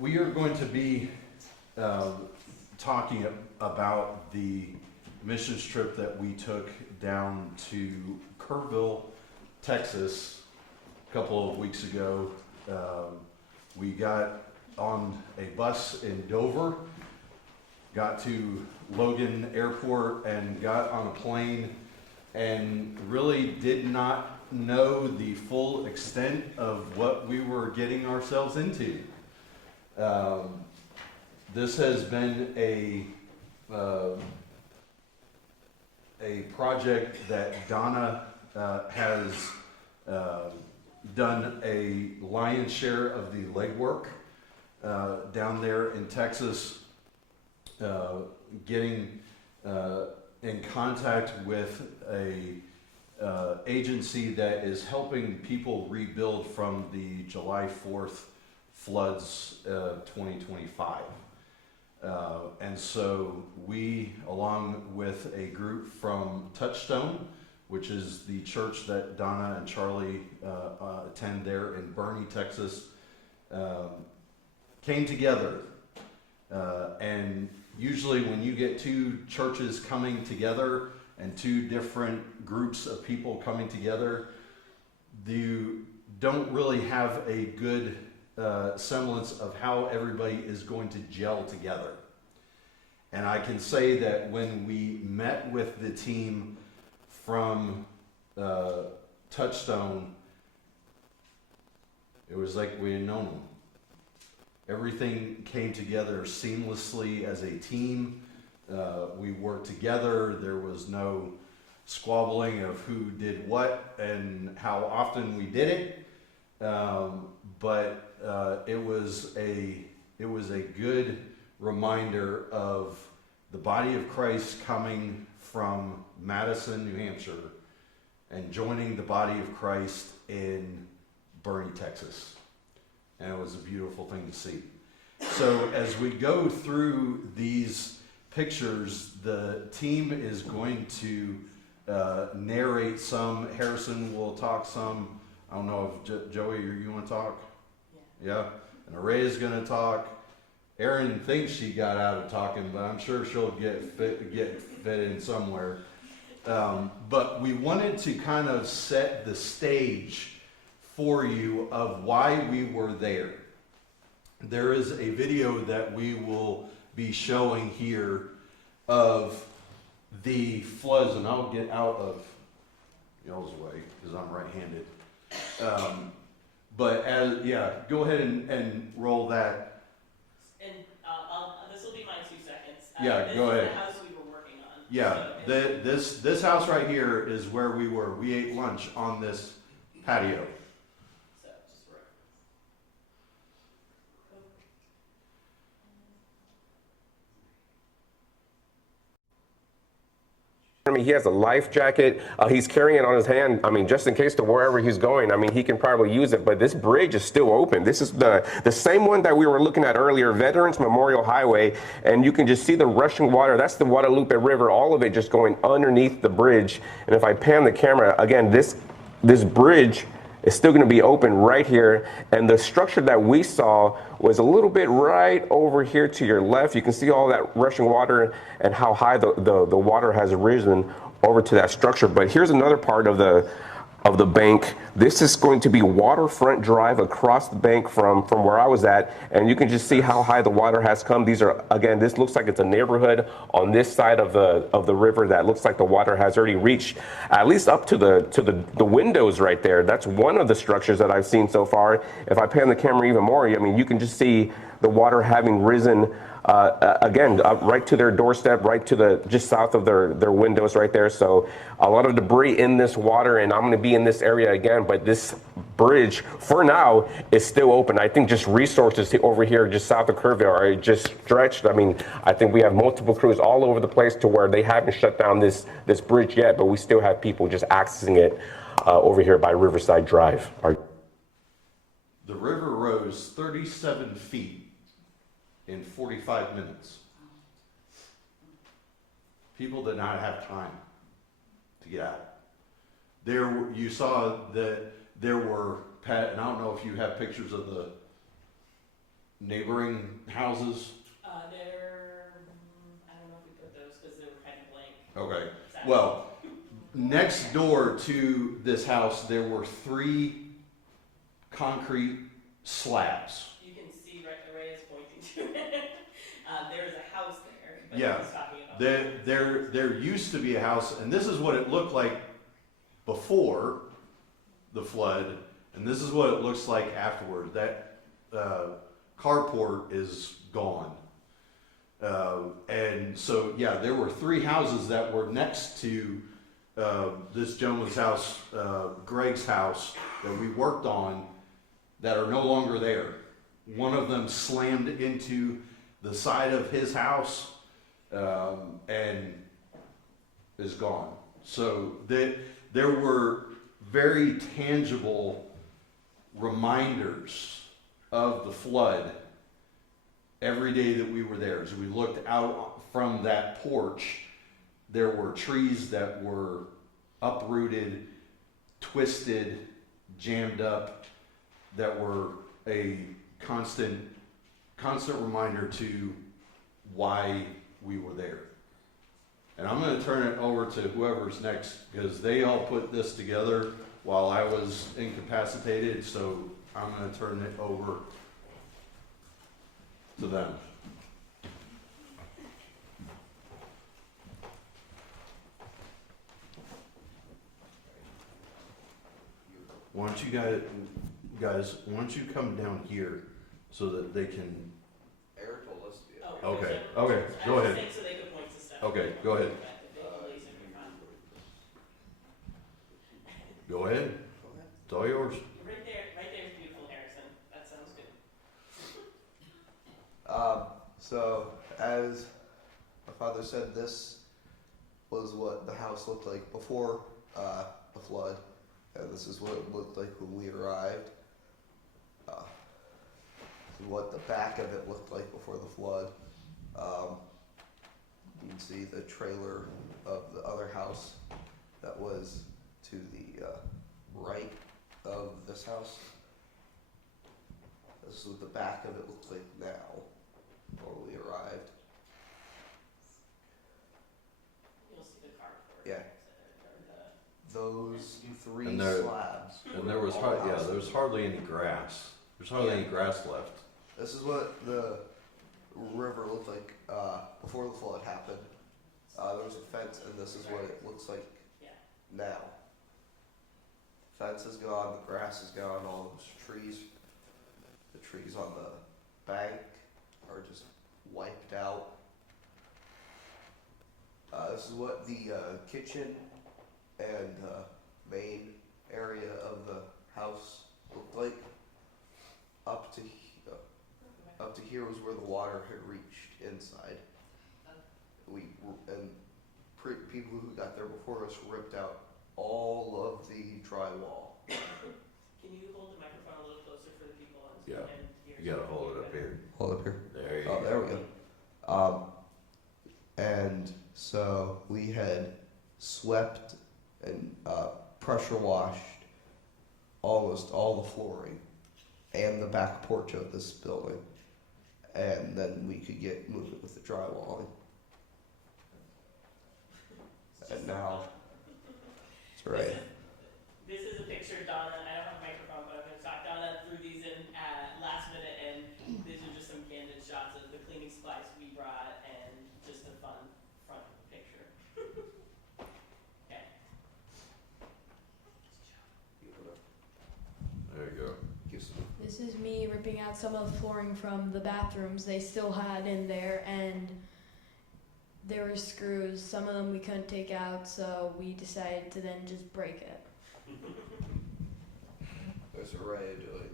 We are going to be talking about the missions trip that we took down to Kerrville, Texas, a couple of weeks ago. We got on a bus in Dover, got to Logan Airport, and got on a plane, and really did not know the full extent of what we were getting ourselves into. This has been a project that Donna has done a lion's share of the legwork down there in Texas, getting in contact with a agency that is helping people rebuild from the July 4th floods 2025. And so we, along with a group from Touchstone, which is the church that Donna and Charlie attend there in Boerne, Texas, came together. And usually when you get two churches coming together and two different groups of people coming together, you don't really have a good semblance of how everybody is going to gel together. And I can say that when we met with the team from Touchstone, it was like we had known them. Everything came together seamlessly as a team. We worked together. There was no squabbling of who did what and how often we did it. But it was a good reminder of the body of Christ coming from Madison, New Hampshire, and joining the body of Christ in Boerne, Texas. And it was a beautiful thing to see. So as we go through these pictures, the team is going to narrate some. Harrison will talk some. I don't know if Joey or you want to talk? Yeah. And Array is going to talk. Erin thinks she got out of talking, but I'm sure she'll get fit in somewhere. But we wanted to kind of set the stage for you of why we were there. There is a video that we will be showing here of the floods, and I'll get out of y'all's way because I'm right-handed. But go ahead and roll that. And this will be my 2 seconds. Yeah, go ahead. This is the house we were working on. Yeah, this house right here is where we were. We ate lunch on this patio. So just work. I mean, he has a life jacket. He's carrying it on his hand. I mean, just in case to wherever he's going. I mean, he can probably use it. But this bridge is still open. This is the same one that we were looking at earlier, Veterans Memorial Highway. And you can just see the rushing water. That's the Guadalupe River, all of it just going underneath the bridge. And if I pan the camera, again, this bridge is still going to be open right here. And the structure that we saw was a little bit right over here to your left. You can see all that rushing water and how high the water has risen over to that structure. But here's another part of the bank. This is going to be waterfront drive across the bank from where I was at, and you can just see how high the water has come. These are, again, this looks like it's a neighborhood on this side of the river that looks like the water has already reached at least up to the windows right there. That's one of the structures that I've seen so far. If I pan the camera even more, I mean, you can just see the water having risen again, right to their doorstep, right to just south of their windows right there. So a lot of debris in this water, and I'm going to be in this area again, but this bridge for now is still open. I think just resources over here just south of Kerrville are just stretched. I mean, I think we have multiple crews all over the place to where they haven't shut down this bridge yet, but we still have people just accessing it over here by Riverside Drive. The river rose 37 feet in 45 minutes. People did not have time to get out. You saw that there were, and I don't know if you have pictures of neighboring houses? I don't know if we put those because they were kind of blank. Okay. Sadly. Well, next door to this house, there were 3 concrete slabs. You can see Ray is pointing to it. There is a house there, but Yeah. he's talking about. There used to be a house, and this is what it looked like before the flood, and this is what it looks like afterward. That carport is gone. And so, yeah, there were 3 houses that were next to this gentleman's house, Greg's house, that we worked on, that are no longer there. One of them slammed into the side of his house and is gone. So there were very tangible reminders of the flood every day that we were there. As we looked out from that porch, there were trees that were uprooted, twisted, jammed up, that were a constant reminder to why we were there. And I'm going to turn it over to whoever's next, because they all put this together while I was incapacitated, so I'm going to turn it over to them. Why don't you guys, why don't you come down here so that they can, Eric told us to be up Oh, here. Okay, go ahead. I was saying so they could point to stuff. Okay, go ahead. If they can laser your phone. Go ahead, it's all yours. Right there is beautiful, Harrison. That sounds good. So, as my father said, this was what the house looked like before the flood, and this is what it looked like when we arrived. This is what the back of it looked like before the flood. You can see the trailer of the other house that was to the right of this house. This is what the back of it looks like now, when we arrived. You'll see the carport. Yeah. Or Those 3 And there- slabs. And there was there was hardly any grass. There's hardly any grass left. This is what the river looked like before the flood happened. There was a fence, and this is what it looks like Yeah. now. Fence is gone, the grass is gone, all those trees, the trees on the bank are just wiped out. This is what the kitchen and main area of the house looked like. Up to here was where the water had reached inside. People who got there before us ripped out all of the drywall. Can you hold the microphone a little closer for the people on Zoom? Yeah. And here? You gotta hold it up here. Hold up here. There you Oh, go. there we go. And so we had swept and pressure washed almost all the flooring and the back porch of this building, and then we could get moving with the drywalling. And now, it's right. This is a picture Donna, I don't have a microphone, but I'm going to talk. Donna threw these in last minute, and these are just some candid shots of the cleaning supplies we brought and just a fun front picture. Okay. There you go. This is me ripping out some of the flooring from the bathrooms they still had in there, and there were screws. Some of them we couldn't take out, so we decided to then just break it. There's Araya doing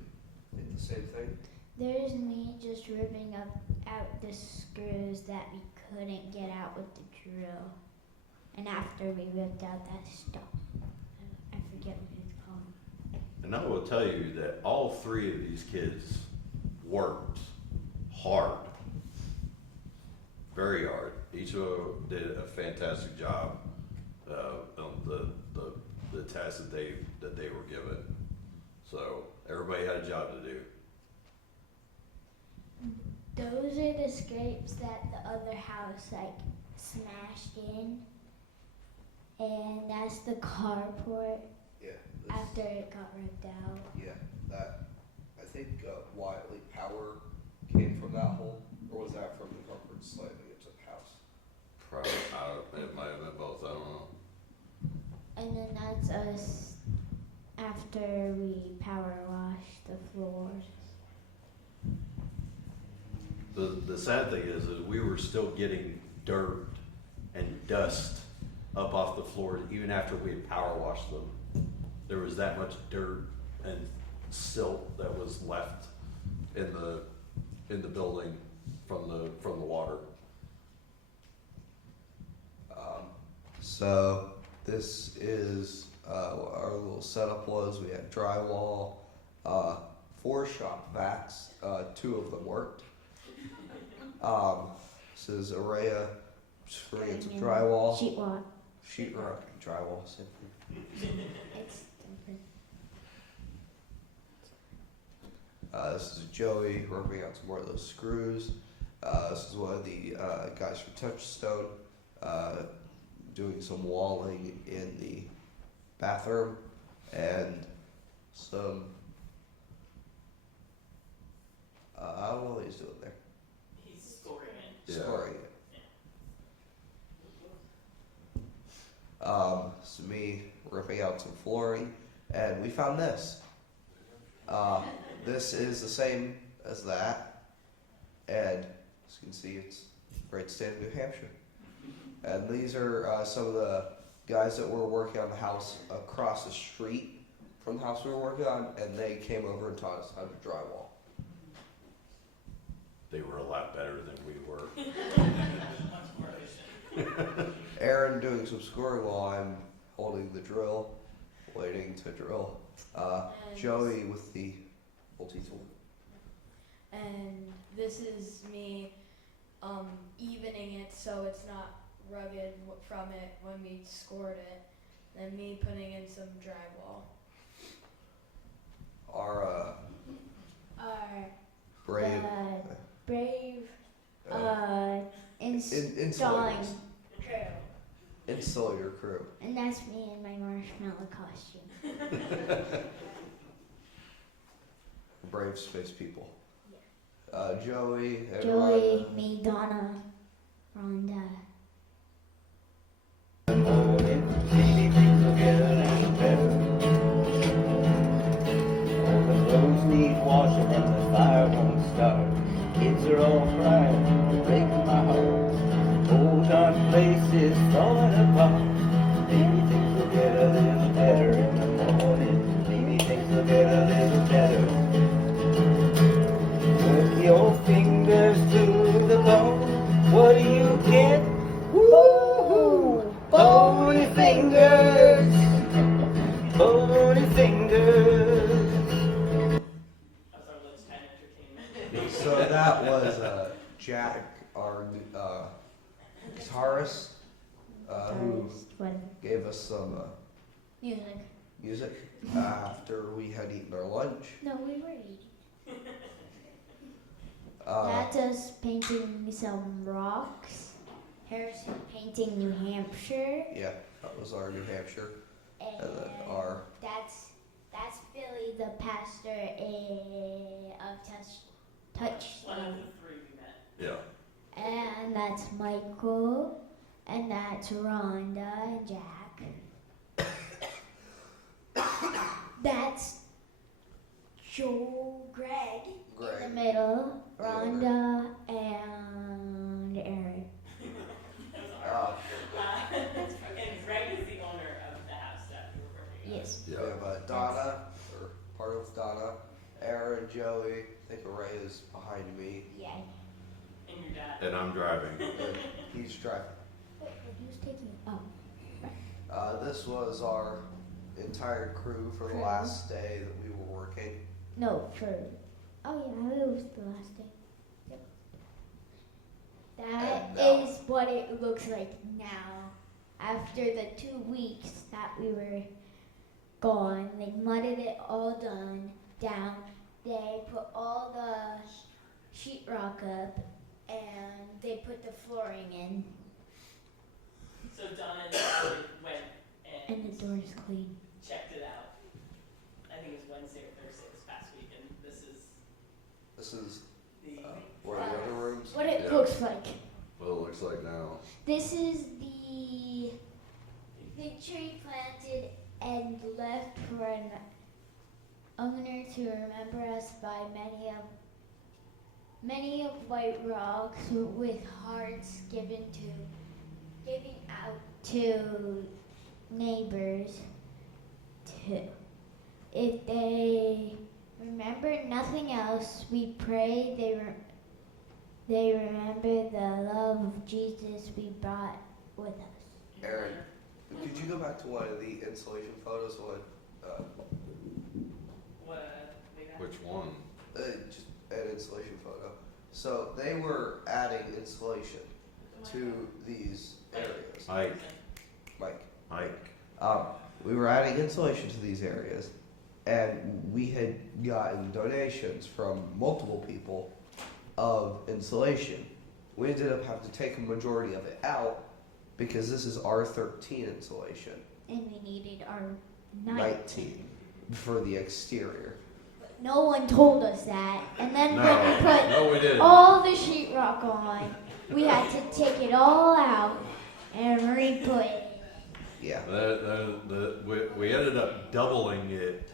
the same thing. There's me just ripping out the screws that we couldn't get out with the drill. And after we ripped out that stuff, I forget what it's called. And I will tell you that all 3 of these kids worked hard, very hard. Each of them did a fantastic job on the tasks that they were given. So everybody had a job to do. Those are the scrapes that the other house like smashed in, and that's the carport Yeah. after it got ripped out. Yeah, that, I think Wiley Power came from that hole, or was that from the carport slamming into the house? Probably, it might have been both, I don't know. And then that's us after we power washed the floors. The sad thing is we were still getting dirt and dust up off the floor even after we had power washed them. There was that much dirt and silt that was left in the building from the water. So this is what our little setup was. We had drywall, 4 shop vacs, 2 of them worked. This is Araya screwing some drywall, Sheetrock. sheetrock, drywall, same thing. It's different. This is Joey working out some more of those screws. This is one of the guys from Touchstone doing some walling in the bathroom and some. I don't know what he's doing there. He's scoring it. Yeah. Scoring it. This is me ripping out some flooring, and we found this. This is the same as that, and as you can see, it's Great State of New Hampshire. And these are some of the guys that were working on the house across the street from the house we were working on, and they came over and taught us how to drywall. They were a lot better than we were. Much more efficient. Aaron doing some scoring while I'm holding the drill, waiting to drill. Joey with the multi-tool. And this is me evening it so it's not rugged from it when we scored it. Then me putting in some drywall. Our Our brave brave installing installing crew. installer crew. And that's me in my marshmallow costume. Brave space people. Joey and Joey, Rhonda. me, Donna, Rhonda. All the clothes need washing and the fire won't start. Kids are all crying, they're breaking my heart. Old dark place is falling apart. Maybe things will get a little better in the morning. Maybe things will get a little better. Work your fingers to the bone. What do you get? Woo-hoo! Bony fingers. Bony fingers. That's our lunchtime entertainment. So that was Jack, our guitarist, who Whatever. gave us some Music. music after we had eaten our lunch. No, we were eating. Uh, That's us painting some rocks. Harrison painting New Hampshire. yeah, that was our New Hampshire. And then our- that's Billy, the pastor of One of Touchstone. the 3 we met. Yeah. And that's Michael. And that's Rhonda and Jack. That's Joel, Greg in Greg. the middle, Rhonda and Aaron. That was our. Uh, And Greg is the owner of the house that we were working on. Yes. we have Donna, or part of Donna, Aaron, Joey. I think Ray is behind me. Yeah. And your dad. And I'm driving. And he's driving. Wait, who's taking? Oh. This was our entire crew for the Crew. last day that we were working. No, for. Oh yeah, it was the last day. Yep. That And now- is what it looks like now. After the 2 weeks that we were gone, they mudded it all down. They put all the sheetrock up, and they put the flooring in, So Donna and Sally went and the door's clean. checked it out. I think it was Wednesday or Thursday this past week, and this is the, one of the other rooms. What it Yeah. looks like. What it looks like now. This is the fig tree planted and left for an owner to remember us by many of White Rocks with hearts giving out to neighbors too. If they remember nothing else, we pray they remember the love of Jesus we brought with us. Aaron, could you go back to one of the installation photos? they got. Which one? Just an installation photo. So they were adding insulation to these areas. Mike. We were adding insulation to these areas, and we had gotten donations from multiple people of insulation. We ended up having to take a majority of it out because this is R13 insulation, And we needed our 19 for the exterior. No one told us that. And then when we put No, we didn't. all the sheetrock on, we had to take it all out and re-put it. Yeah. We ended up doubling it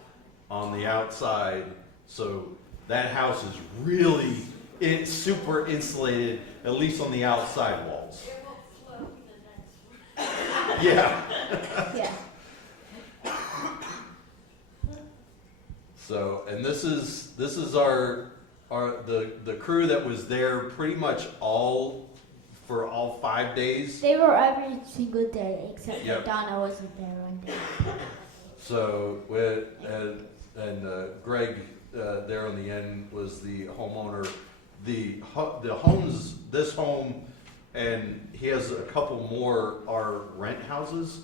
on the outside, so that house is really super insulated, at least on the outside walls. Yeah. Yeah. So, and this is our the crew that was there pretty much for all 5 days. They were every single day except Yep. for Donna wasn't there one day. So, Greg there on the end was the homeowner. The homes, this home, and he has a couple more are rent houses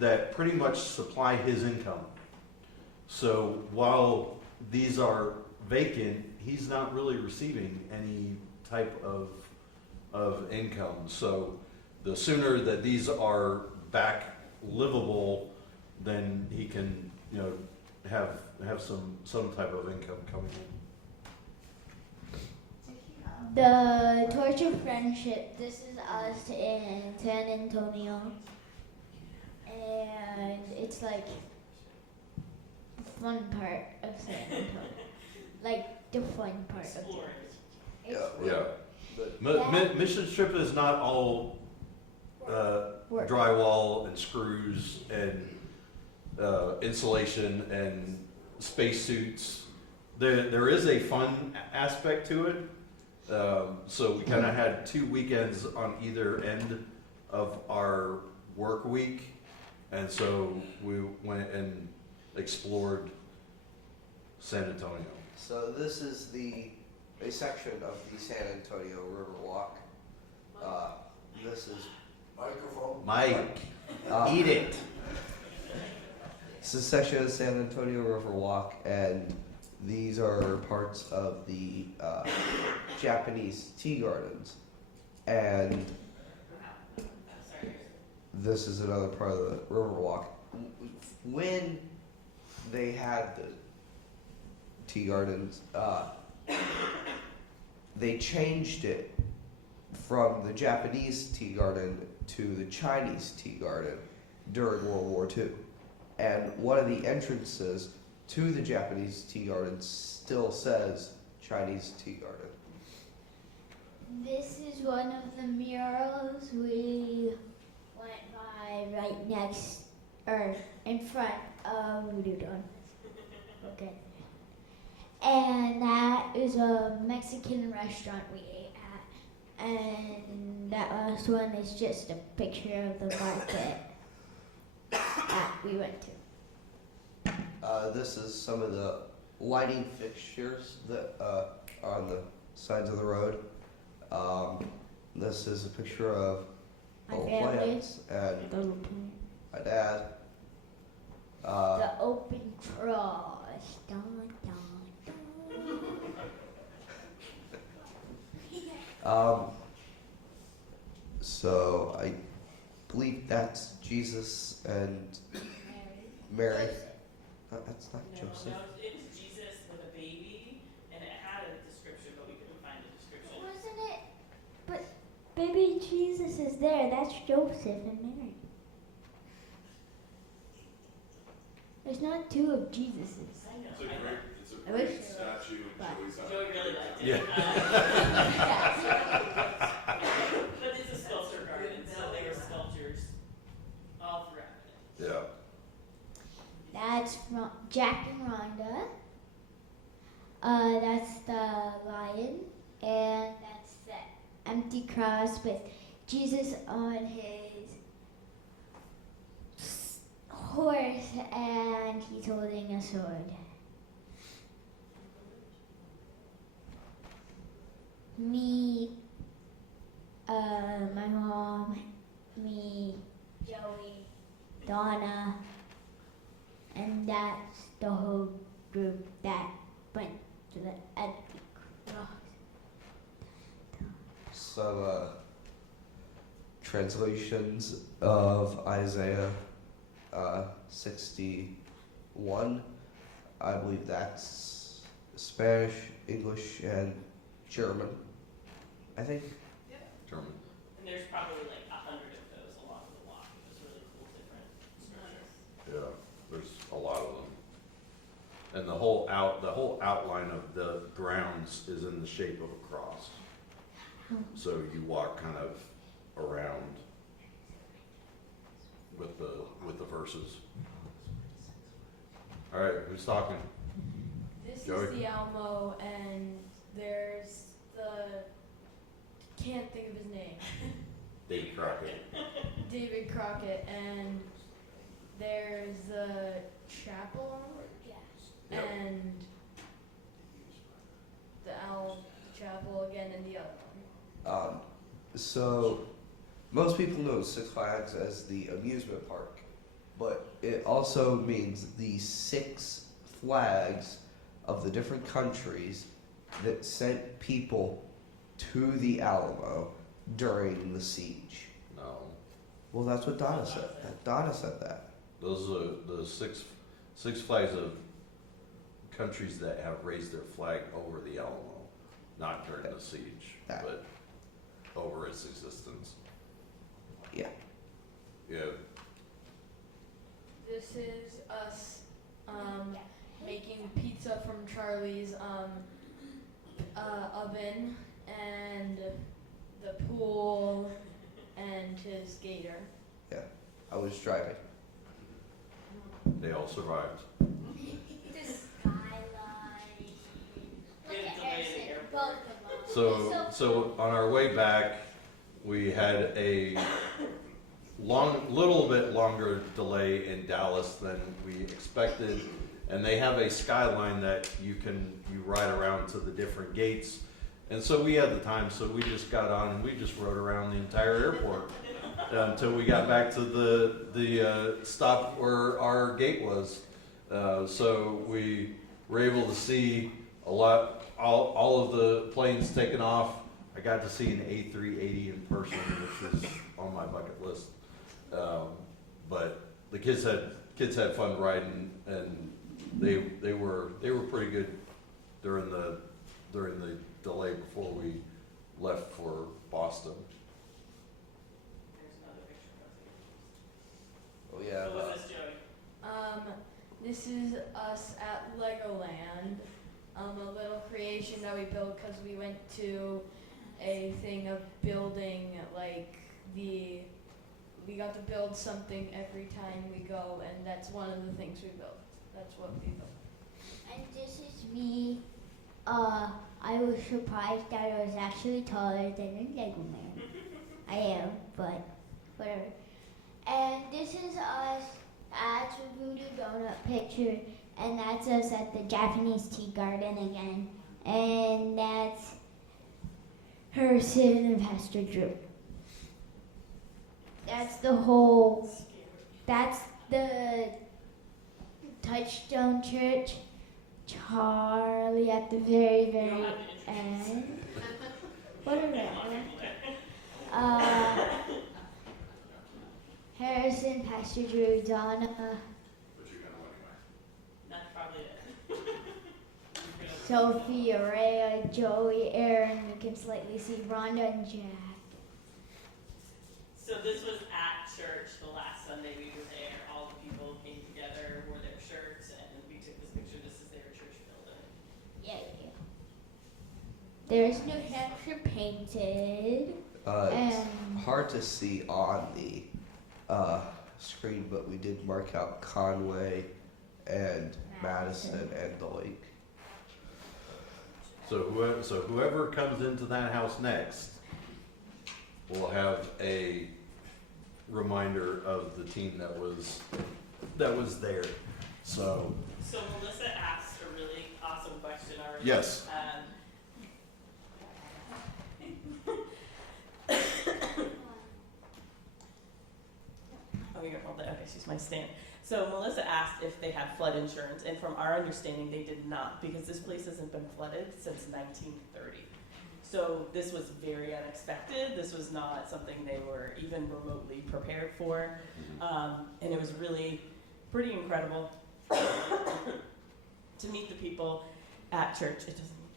that pretty much supply his income. So while these are vacant, he's not really receiving any type of income. So the sooner that these are back livable, then he can, have some type of income coming in. The Torch of Friendship, this is us in San Antonio. And it's like the fun part of San Antonio. Like the fun part of Exploring. it. Yeah. Yeah. Mission Strip is not all Work. drywall and screws and insulation and spacesuits. There is a fun aspect to it. So we kind of had 2 weekends on either end of our work week, and so we went and explored San Antonio. So this is a section of the San Antonio Riverwalk. This is microphone. Mike, Eat it. It's a section of the San Antonio Riverwalk, and these are parts of the Japanese tea gardens. And Sorry. this is another part of the Riverwalk. When they had the tea gardens, they changed it from the Japanese tea garden to the Chinese tea garden during World War II. And one of the entrances to the Japanese tea garden still says Chinese tea garden. This is one of the murals we went by right next, or in front of Udon. Okay. And that is a Mexican restaurant we ate at. And that last one is just a picture of the market that we went to. This is some of the lighting fixtures that are on the sides of the road. This is a picture of My all family. plants and The open, my dad. the open cross. Dun, dun, dun. So I believe that's Jesus and Mary. That's not Joseph. No, it was Jesus with a baby, and it had a description, but we couldn't find a description. Wasn't it? But baby Jesus is there. That's Joseph and Mary. There's not two of Jesuses. I know. It's a I know. great, it's a I wish- great statue. Joey's on Joey it. really liked it. Yeah. But it's a sculpture garden, so there were sculptures all throughout it. Yeah. That's Jack and Rhonda. That's the lion, and that's the empty cross with Jesus on his horse, and he's holding a sword. Me, my mom, me, Joey, Donna, and that's the whole group that went to the empty cross. Some translations of Isaiah 61. I believe that's Spanish, English, and German. I think. German. And there's probably like 100 of those along the walk. It was really cool, different sculptures. Yeah, there's a lot of them. And the whole outline of the grounds is in the shape of a cross. So you walk kind of around with the verses. All right, who's talking? This Joey? is the Alamo, and there's can't think of his name. David Crockett. David Crockett, and there's the chapel Yep. and the Owl Chapel again, and the other one. So most people know Six Flags as the amusement park, but it also means the 6 flags of the different countries that sent people to the Alamo during the siege. No, Well, that's what Donna said. Donna said that. those are the six flags of countries that have raised their flag over the Alamo, not during the siege, That. but over its existence. Yeah. Yeah. This is us making pizza from Charlie's oven, and the pool, and his gator. I was driving. They all survived. The skyline. We had a delay in the airport. So on our way back, we had a little bit longer delay in Dallas than we expected, and they have a skyline that you ride around to the different gates, and so we had the time, so we just got on and we just rode around the entire airport until we got back to the stop where our gate was. So we were able to see all of the planes taken off. I got to see an A380 in person, which is on my bucket list. But the kids had fun riding, and they were pretty good during the delay before we left for Boston. There's another picture of us. Oh yeah. So what's this, Joey? This is us at Legoland, a little creation that we built because we went to a thing of building, like we got to build something every time we go, and that's one of the things we built. That's what we built. And this is me. I was surprised that I was actually taller than a Lego man. I am, but whatever. And this is us. That's a Voodoo Donut picture, and that's us at the Japanese tea garden again. And that's her, Sid, and Pastor Drew. That's that's the Touchstone Church. Charlie at the very, very end. Whatever. Pastor Drew, Donna, But you're gonna anyway. That's probably it. Sophie, Araya, Joey, Aaron, you can slightly see Rhonda and Jack. So this was at church the last Sunday we were there. All the people came together, wore their shirts, and we took this picture. This is their church building. Yeah. There's New Hampshire painted. It's And hard to see on the screen, but we did mark out Conway and Madison and the lake. So whoever comes into that house next will have a reminder of the team that was there. So So Melissa asked a really awesome question already. yes, okay, she's my stand. So Melissa asked if they had flood insurance, and from our understanding, they did not, because this place hasn't been flooded since 1930. So this was very unexpected. This was not something they were even remotely prepared for. And it was really pretty incredible to meet the people at church. It doesn't need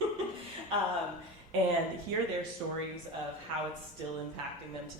to be that close. And hear their stories of how it's still impacting them today.